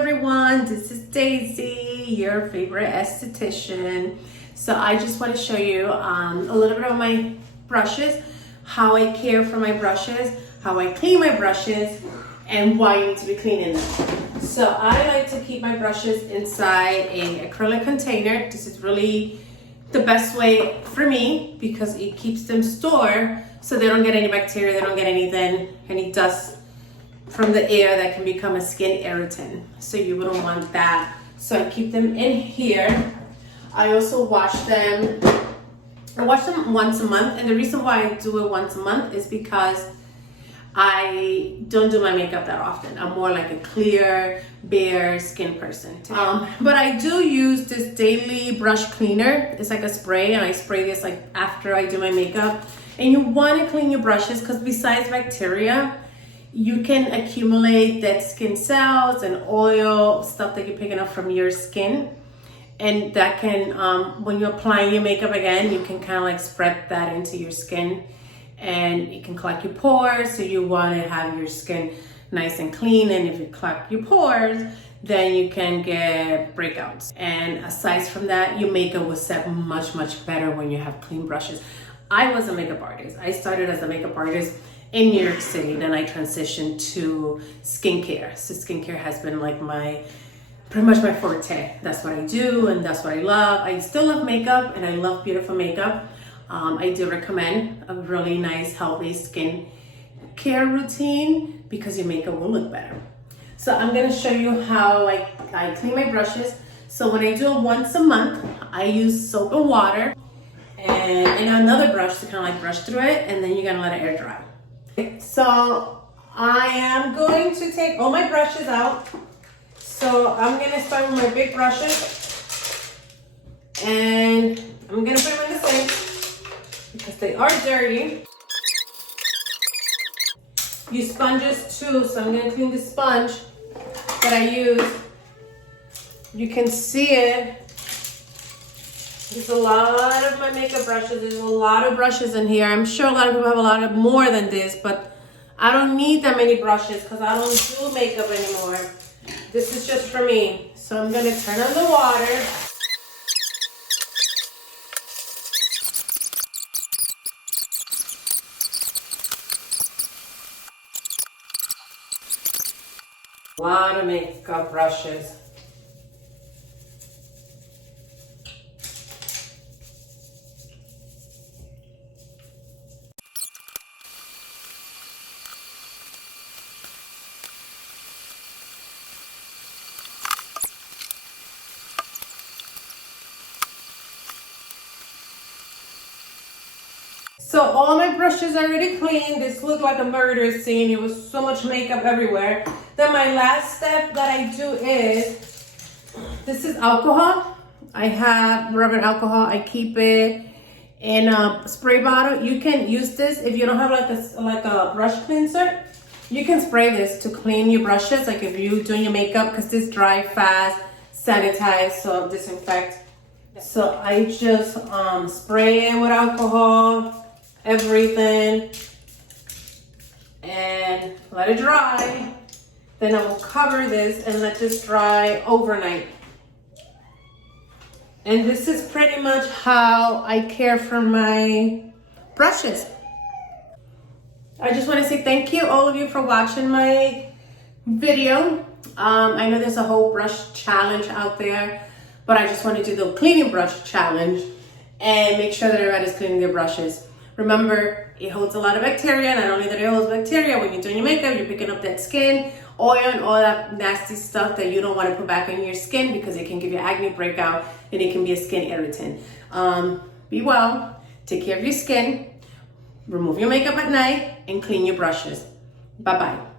everyone, this is Daisy, your favorite esthetician. So I just want to show you a little bit of my brushes, how I care for my brushes, how I clean my brushes, and why you need to be cleaning them. So I like to keep my brushes inside an acrylic container. This is really the best way for me because it keeps them stored so they don't get any bacteria, they don't get anything, any dust from the air that can become a skin irritant. So you wouldn't want that. So I keep them in here. I also wash them. I wash them once a month, and the reason why I do it once a month is because I don't do my makeup that often. I'm more like a clear, bare skin person. But I do use this daily brush cleaner. It's like a spray, and I spray this like after I do my makeup. And you want to clean your brushes because besides bacteria, you can accumulate dead skin cells and oil, stuff that you're picking up from your skin. And that can, when you're applying your makeup again, you can kind of like spread that into your skin and it can clog your pores. So you want to have your skin nice and clean. And if you clog your pores, then you can get breakouts. And aside from that, your makeup will set much, much better when you have clean brushes. I was a makeup artist. I started as a makeup artist in New York City, then I transitioned to skincare. So skincare has been like pretty much my forte. That's what I do and that's what I love. I still love makeup and I love beautiful makeup. I do recommend a really nice, healthy skin care routine because your makeup will look better. So I'm gonna show you how I clean my brushes. So when I do it once a month, I use soap and water and another brush to kind of like brush through it, and then you're gonna let it air dry. So I am going to take all my brushes out. So I'm going to start with my big brushes and I'm going to put them in the sink because they are dirty. Use sponges too, so I'm going to clean the sponge that I use. You can see it. There's a lot of my makeup brushes. There's a lot of brushes in here. I'm sure a lot of people have a lot of more than this, but I don't need that many brushes because I don't do makeup anymore. This is just for me. So I'm gonna turn on the water. A lot of makeup brushes. So all my brushes are already clean. This looked like a murder scene. It was so much makeup everywhere. Then my last step that I do is, this is alcohol. I have rubbing alcohol. I keep it in a spray bottle. You can use this if you don't have like a brush cleanser. You can spray this to clean your brushes, like if you're doing your makeup, because this dry fast, sanitize, so disinfect. So I just spray it with alcohol, everything, and let it dry. Then I will cover this and let this dry overnight. And this is pretty much how I care for my brushes. I just want to say thank you, all of you, for watching my video. I know there's a whole brush challenge out there, but I just want to do the cleaning brush challenge and make sure that everybody's cleaning their brushes. Remember, it holds a lot of bacteria. Not only that it holds bacteria, when you're doing your makeup, you're picking up that skin, oil, and all that nasty stuff that you don't want to put back on your skin because it can give you acne breakout and it can be a skin irritant. Be well, take care of your skin, remove your makeup at night, and clean your brushes. Bye-bye.